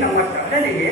ನಮ್ಮ ಕಣ್ಣನಿಗೆ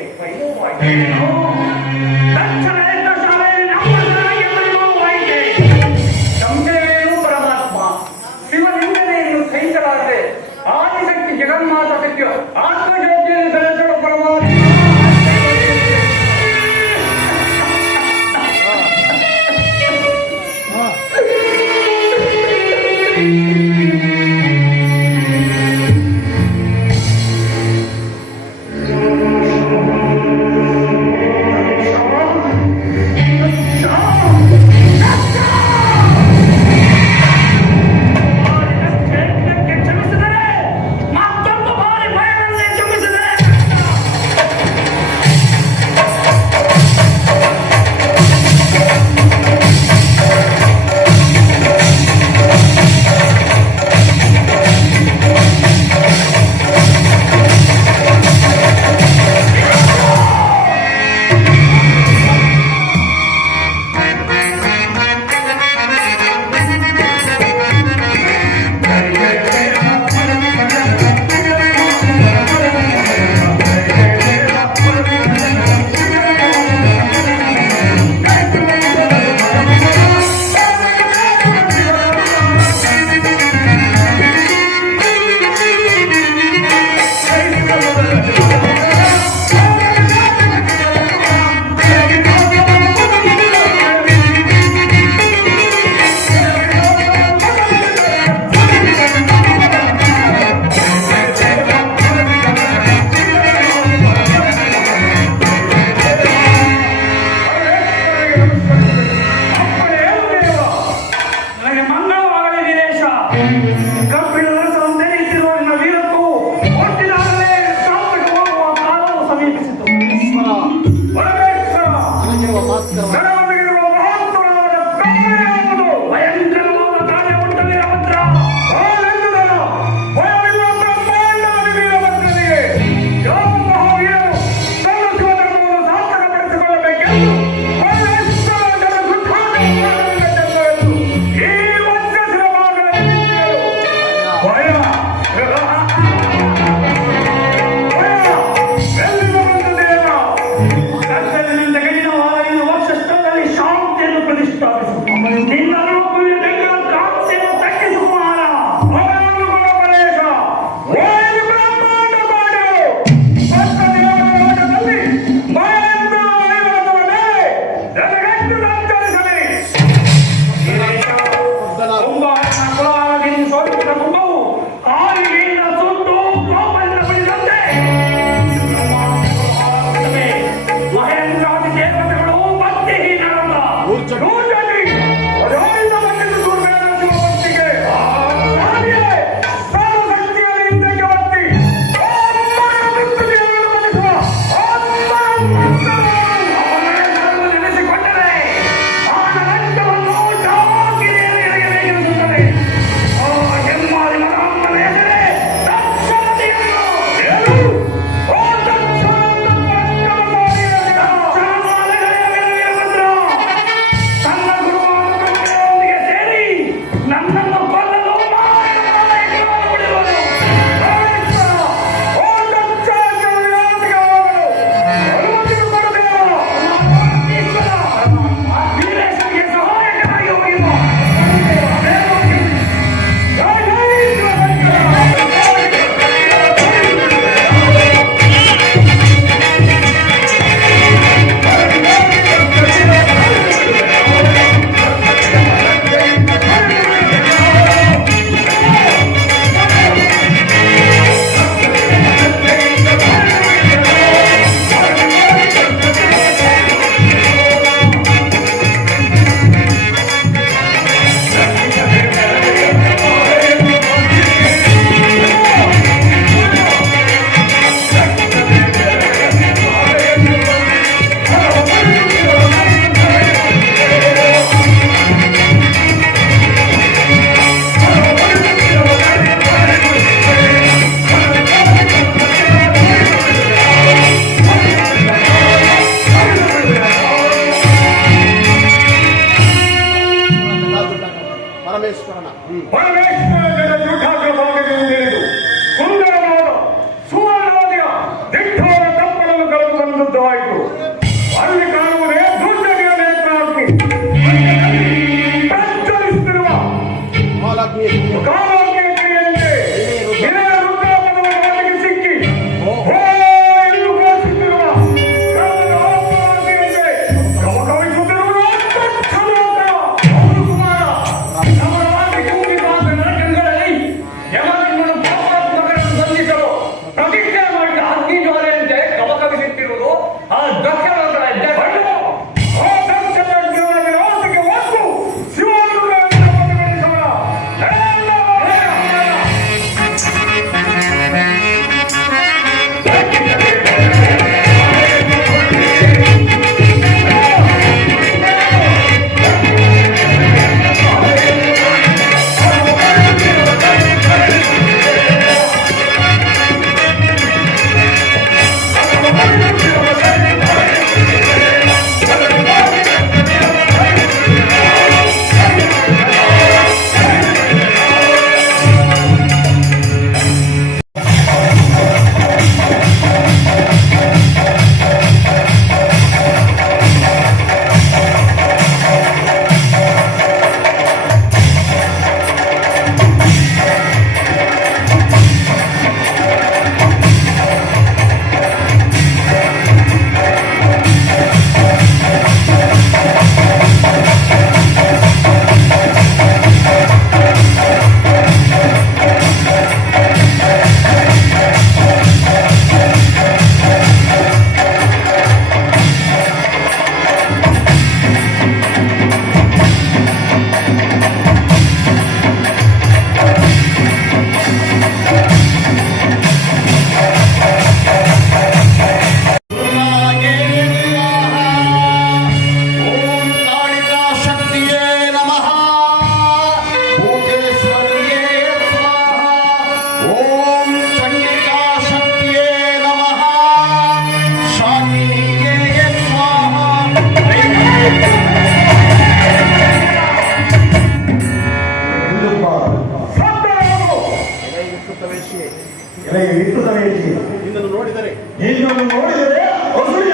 ಮನೆಯಲ್ಲಿ ನಿನ್ನನ್ನು ನೋಡಿದರೆ ನಿನ್ನನ್ನು ನೋಡಿದರೆ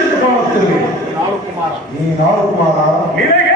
ಎಂದು ಕಾಣುತ್ತೇವೆ. ನಾಲ್ಕು ಮಾರ ಈ ನಾಲ್ಕು ಮಾರ ನಿನಗೆ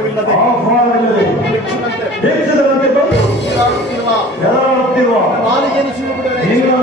ಆಹ್ವಾನವಿಲ್ಲದೆ ಆಹ್ವಾನವಿಲ್ಲದೆ ಭಿಕ್ಷುಕಂತೆ ದೇಶದಂತೆ ಬಂದು ಉಸಿರಾಡುತ್ತಿರುವ ಎಲ್ಲಾಡುತ್ತಿರುವ ನಾಲಿಗೆಯನ್ನು ನಿನ್ನ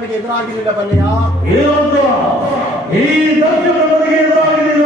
ದಕ್ಷ ಬ್ರಹ್ಮನಿಗೆ ಎದುರಾಗಿ ನಿಲ್ಲ ಬಲ್ಲೆಯ ಏನಂತ ಈ ದರ್ಶನಗಳಿಗೆ ಎದುರಾಗಿ ನಿಲ್ಲವಯ್ಯ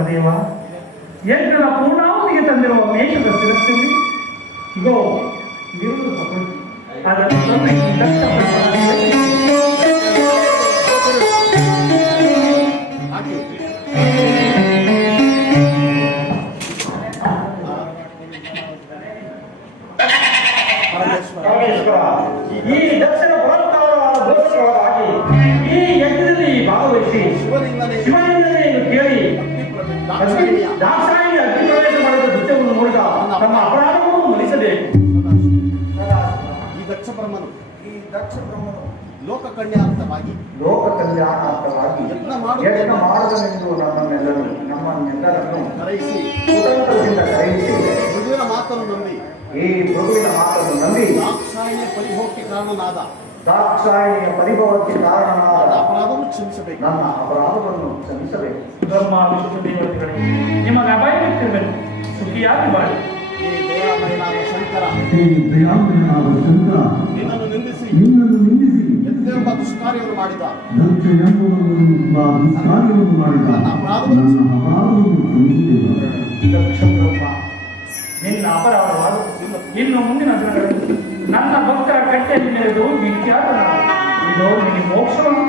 ಬ್ರಹ್ಮದೇವ ಯಜ್ಞದ ಪೂರ್ಣಾವಧಿಗೆ ತಂದಿರುವ ಮೇಷದ ಶಿರಸ್ಸಲ್ಲಿ ಗೋ ಅದನ್ನು ಈ ದಕ್ಷಿಣ ಪುರಸ್ಕಾರವಾದ ದೋಷವಾಗಿ ಈ ಯಜ್ಞದಲ್ಲಿ ಭಾಗವಹಿಸಿ ಶಿವಲಿಂಗ ಮಾಡಿದ ದೃಶ್ಯವನ್ನು ನೋಡಿದ ತಮ್ಮ ಅಪರಾಧವನ್ನು ಮನಿಸಬೇಕು ಈ ದಕ್ಷ ಬ್ರಹ್ಮನು ಈ ದಕ್ಷ ಬ್ರಹ್ಮನು ಲೋಕ ಕಲ್ಯಾಣಾರ್ಥವಾಗಿ ಲೋಕ ಕಲ್ಯಾಣಾರ್ಥವಾಗಿ ಯತ್ನ ಮಾಡದನೆಂದು ನಮ್ಮನ್ನೆಲ್ಲರೂ ನಮ್ಮನ್ನೆಲ್ಲರನ್ನು ಕರೆಯಿಸಿ. ಕುತಂತ್ರದಿಂದ ಕರೆಯಿಸಿ. ಮೃದುವಿನ ಮಾತನ್ನು ನಂಬಿ. ಈ ಮೃದುವಿನ ಮಾತನ್ನು ನಂಬಿ. ದಾಕ್ಷಾಯಿಣಿಯ ಪರಿಭೋಗಕ್ಕೆ ಕಾರಣನಾದ ದಾಕ್ಷಾಯಿಣಿಯ ಪರಿಭವಕ್ಕೆ ಕಾರಣನಾದ ಅಪರಾಧವನ್ನು ಕ್ಷಮಿಸಬೇಕು. ನನ್ನ ಅಪರಾಧವನ್ನು ಕ್ಷಮಿಸಬೇಕು. ಧರ್ಮ ವಿಷ್ಣು ದೇವತೆಗಳೇ ನಿಮಗೆ ಅಭಯವಿಟ್ಟಿರಬೇಕು ಸುಖಿಯಾಗಿ ನಿನ್ನನ್ನು ನಿಂದಿಸಿ. ನಿನ್ನನ್ನು ನಿಂದಿಸಿ. ದುಷ್ಕಾರ್ಯವನ್ನು ಮಾಡಿದ. ದುಷ್ಕಾರ್ಯವನ್ನು ನನ್ನ ಅಪರಾಧವನ್ನು ನಿನ್ನ ಇನ್ನು ಮುಂದಿನ ದಿನಗಳಲ್ಲಿ ಕಟ್ಟೆಯಲ್ಲಿ ನೆರೆದು ವಿಖ್ಯಾತನಾದ ಇದು ನಿನಗೆ ಮೋಕ್ಷವನ್ನು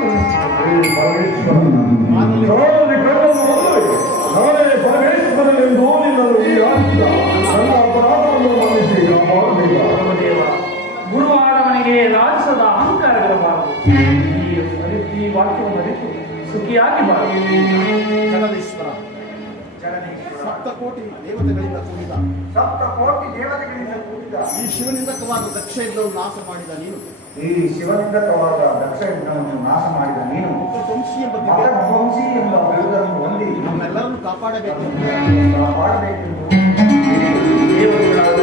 ಗುರುವಾರ ಪರಮೇಶ್ವರನೆಂದು ನಿನ್ನನ್ನು ಆಡಿಸಿದ ನನ್ನ ಅಪರಾಧವನ್ನು ಮನ್ನಿಸಿ ಬ್ರಹ್ಮದೇವ ಗುರುವಾದವನಿಗೆ ರಾಜಸದ ಅಹಂಕಾರವಿರಬಾರದು ಈ ವಾಕ್ಯವನ್ನು ಅರಿತು ಸುಖಿಯಾಗಿ ಬಾಳು. ಸಪ್ತ ಕೋಟಿ ದೇವತೆಗಳಿಂದ ಕೂಡಿದ. ಸಪ್ತ ಕೋಟಿ ದೇವತೆಗಳಿಂದ ಕೂಡಿದ. ಈ ಶಿವನಿಂದಕವಾದ ದಕ್ಷ ಯಜ್ಞವನ್ನು ನಾಶ ಮಾಡಿದ ನೀನು. ಈ ಶಿವನಿಂದಕವಾದ ದಕ್ಷ ಯಜ್ಞವನ್ನು ನಾಶ ಮಾಡಿದ ನೀನು. ವಂಶಿ ಎಂಬ ಮಹಾವಂಶಿ ಎಂಬ ಬಿರುದನ್ನು ಹೊಂದಿ ನಮ್ಮೆಲ್ಲರನ್ನು ಕಾಪಾಡಬೇಕು. ಕಾಪಾಡಬೇಕೆಂದು. ದೇವರುಗಳಾದ